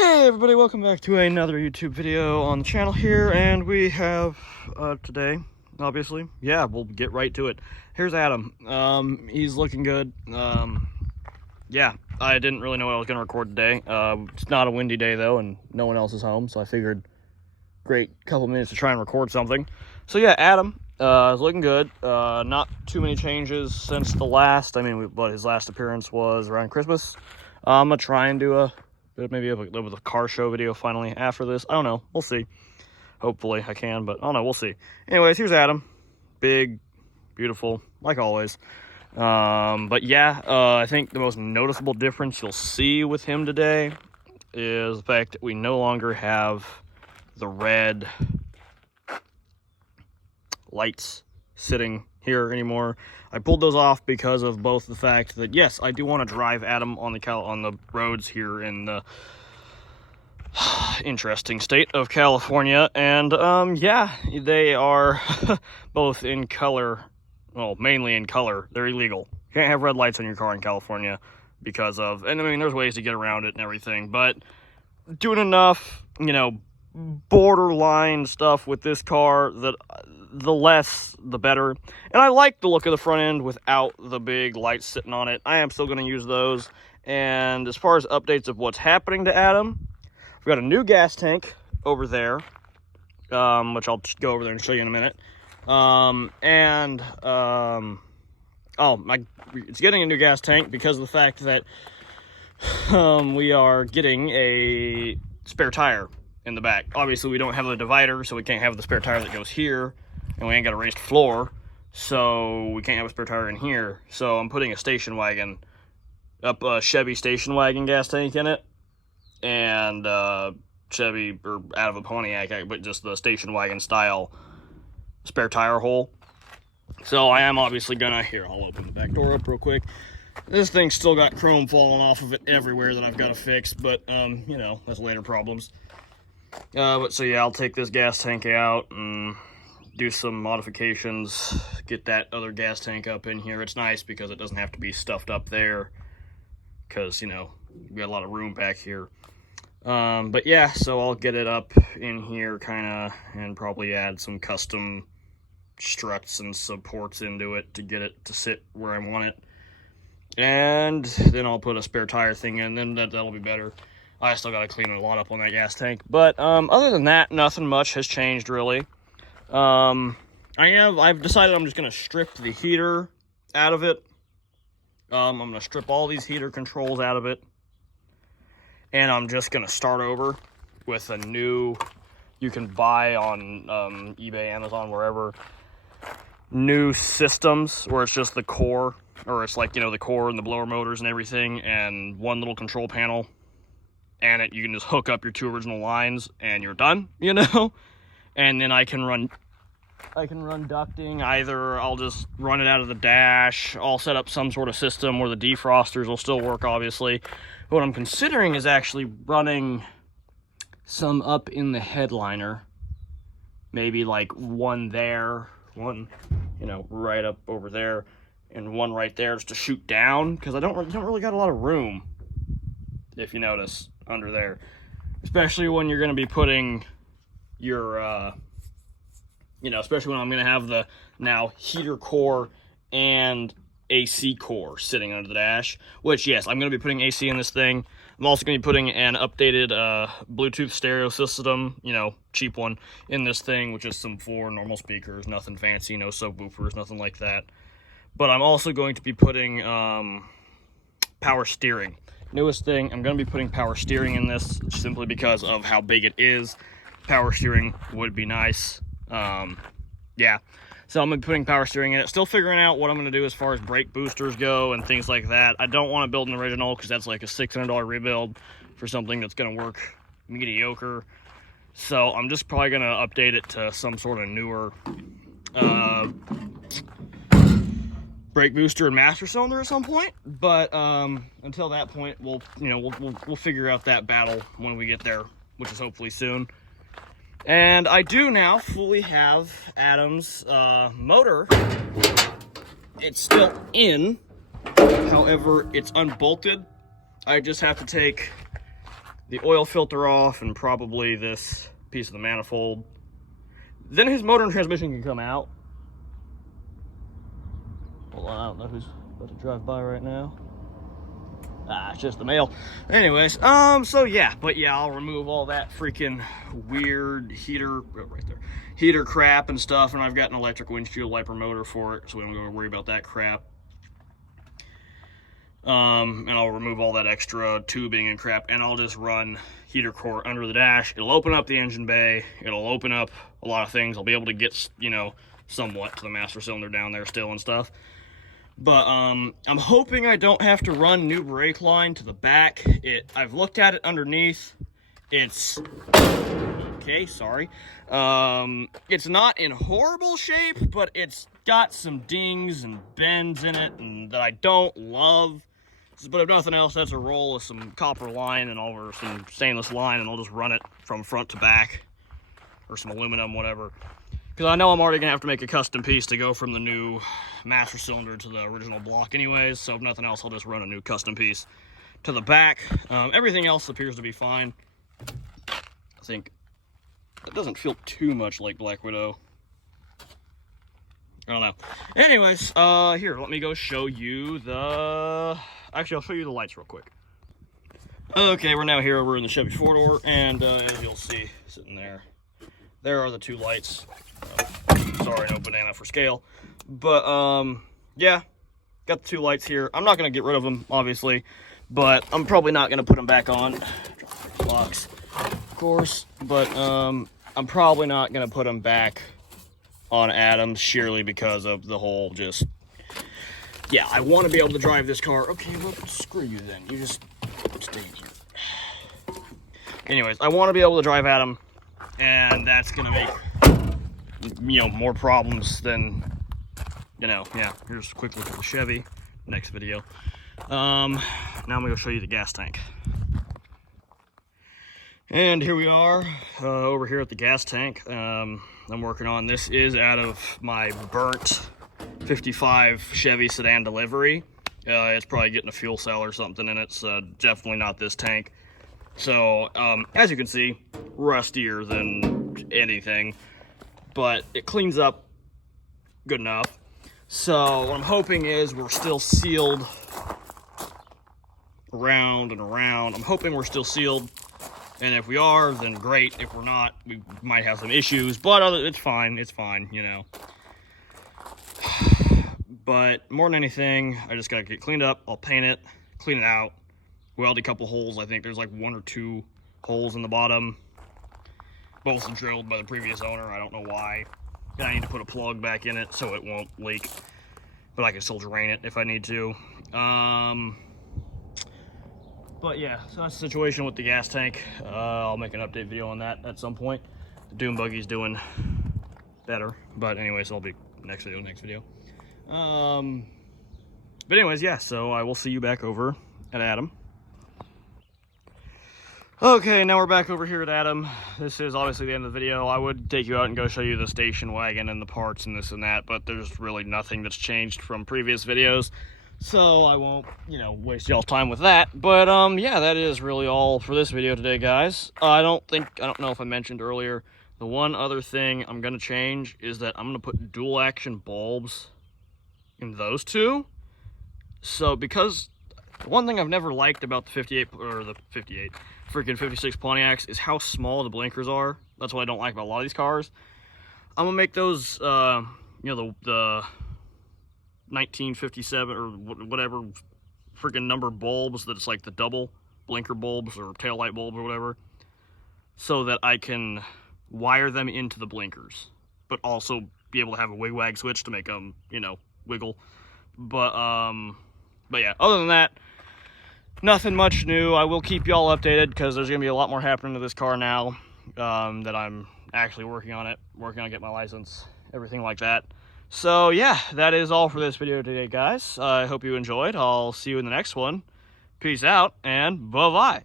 Hey everybody, welcome back to another YouTube video on the channel here, and we have today, obviously, yeah, we'll get right to it. Here's Adam. He's looking good. Yeah, I didn't really know what I was going to record today. It's not a windy day though, and no one else is home, so I figured great couple minutes to try and record something. So yeah, Adam is looking good. Not too many changes since the last. I mean, but his last appearance was around Christmas. I'm gonna try and do maybe a little bit of car show video finally after this. I don't know. We'll see. Hopefully I can, but I don't know. We'll see. Anyways, here's Adam. Big, beautiful, like always. But yeah, I think the most noticeable difference you'll see with him today is the fact that we no longer have the red lights sitting here anymore. I pulled those off because of both the fact that, yes, I do want to drive Adam on the roads here in the interesting state of California, and yeah, they are both in color, well, mainly in color. They're illegal. You can't have red lights on your car in California because of, and I mean, there's ways to get around it and everything, but doing enough, you know, borderline stuff with this car that the less the better. And I like the look of the front end without the big lights sitting on it. I am still going to use those. And as far as updates of what's happening to Adam, we've got a new gas tank over there, which I'll just go over there and show you in a minute. It's getting a new gas tank because of the fact that we are getting a spare tire in the back. Obviously, we don't have a divider, so we can't have the spare tire that goes here, and we ain't got a raised floor, so we can't have a spare tire in here. So I'm putting a station wagon, a Chevy station wagon gas tank in it, and Chevy, or out of a Pontiac, but just the station wagon style spare tire hole. So I am obviously gonna, here, I'll open the back door up real quick. This thing's still got chrome falling off of it everywhere that I've got to fix, but, you know, that's later problems. But so yeah, I'll take this gas tank out and do some modifications, get that other gas tank up in here. It's nice because it doesn't have to be stuffed up there, because, you know, we got a lot of room back here. But yeah, so I'll get it up in here kind of, and probably add some custom struts and supports into it to get it to sit where I want it. And then I'll put a spare tire thing in, then that'll be better. I still got to clean a lot up on that gas tank. But other than that, nothing much has changed, really. I've decided I'm just going to strip the heater out of it. I'm going to strip all these heater controls out of it. And I'm just going to start over with a new, you can buy on eBay, Amazon, wherever, new systems where it's just the core, or it's like, you know, the core and the blower motors and everything, and one little control panel. And you can just hook up your two original lines and you're done, you know? And then I can run ducting. Either I'll just run it out of the dash, I'll set up some sort of system where the defrosters will still work, obviously. What I'm considering is actually running some up in the headliner. Maybe like one there, one, you know, right up over there, and one right there just to shoot down, because I don't really got a lot of room, if you notice, under there, especially when you're going to be putting your you know, especially when I'm going to have the now heater core and AC core sitting under the dash, which, yes, I'm going to be putting AC in this thing. I'm also going to be putting an updated Bluetooth stereo system, you know, cheap one, in this thing, which is some 4 normal speakers, nothing fancy, no subwoofers, nothing like that. But I'm also going to be putting power steering. Newest thing, I'm going to be putting power steering in this simply because of how big it is. Power steering would be nice. Yeah, so I'm going to be putting power steering in it. Still figuring out what I'm going to do as far as brake boosters go and things like that. I don't want to build an original because that's like a $600 rebuild for something that's going to work mediocre. So I'm just probably going to update it to some sort of newer brake booster and master cylinder at some point, but until that point, we'll figure out that battle when we get there, which is hopefully soon. And I do now fully have Adam's motor. It's still in, however, it's unbolted. I just have to take the oil filter off and probably this piece of the manifold. Then his motor and transmission can come out. Hold on, I don't know who's about to drive by right now. Ah, it's just the mail. Anyways, so yeah, but yeah, I'll remove all that freaking weird heater, right there, heater crap and stuff, and I've got an electric windshield wiper motor for it, so we don't have to worry about that crap. And I'll remove all that extra tubing and crap, and I'll just run heater core under the dash. It'll open up the engine bay. It'll open up a lot of things. I'll be able to get, you know, somewhat to the master cylinder down there still and stuff. But I'm hoping I don't have to run new brake line to the back. I've looked at it underneath. It's okay, sorry. It's not in horrible shape, but it's got some dings and bends in it and that I don't love. But if nothing else, that's a roll of some copper line and over some stainless line, and I'll just run it from front to back, or some aluminum, whatever. Because I know I'm already going to have to make a custom piece to go from the new master cylinder to the original block anyways, so if nothing else, I'll just run a new custom piece to the back. Everything else appears to be fine. I think it doesn't feel too much like Black Widow. I don't know. Anyways, here, let me go show you the... Actually, I'll show you the lights real quick. Okay, we're now here over in the Chevy 4-door, and as you'll see, sitting there, there are the two lights. Sorry, no banana for scale. But, yeah, got the two lights here. I'm not going to get rid of them, obviously, but I'm probably not going to put them back on. Box, of course, but I'm probably not going to put them back on Adams, sheerly because of the whole just... Yeah, I want to be able to drive this car. Okay, well, screw you then. You just stay here. Anyways, I want to be able to drive Adam, and that's going to make, you know, more problems than, you know, yeah. Here's a quick look at the Chevy. Next video. Now I'm going to show you the gas tank. And here we are, over here at the gas tank. I'm working on, this is out of my burnt 55 Chevy sedan delivery. It's probably getting a fuel cell or something in it, so definitely not this tank. So, as you can see, rustier than anything, but it cleans up good enough. So, what I'm hoping is we're still sealed around and around. I'm hoping we're still sealed, and if we are, then great. If we're not, we might have some issues, but it's fine, you know. But more than anything, I just gotta get cleaned up. I'll paint it, clean it out, weld a couple holes. I think there's like 1 or 2 holes in the bottom. Both drilled by the previous owner. I don't know why. And I need to put a plug back in it so it won't leak. But I can still drain it if I need to. But yeah, so that's the situation with the gas tank. I'll make an update video on that at some point. The Doom Buggy's doing better. But anyways, I'll be next video. But anyways, yeah, so I will see you back over at Adam. Okay, now we're back over here at Adam. This is obviously the end of the video. I would take you out and go show you the station wagon and the parts and this and that, but there's really nothing that's changed from previous videos, so I won't, you know, waste y'all's time with that. But yeah, that is really all for this video today, guys. I don't know if I mentioned earlier, the one other thing I'm gonna change is that I'm gonna put dual action bulbs in those two. So because one thing I've never liked about the 58 or the 58 freaking 56 Pontiacs is how small the blinkers are. That's what I don't like about a lot of these cars. I'm gonna make those you know, the 1957 or whatever freaking number bulbs that it's like the double blinker bulbs or taillight bulbs or whatever, so that I can wire them into the blinkers, but also be able to have a wig-wag switch to make them, you know, wiggle. But yeah, other than that, nothing much new. I will keep y'all updated because there's gonna be a lot more happening to this car now that I'm actually working on getting my license, everything like that. So yeah, that is all for this video today, guys. I hope you enjoyed. I'll see you in the next one. Peace out and bye-bye.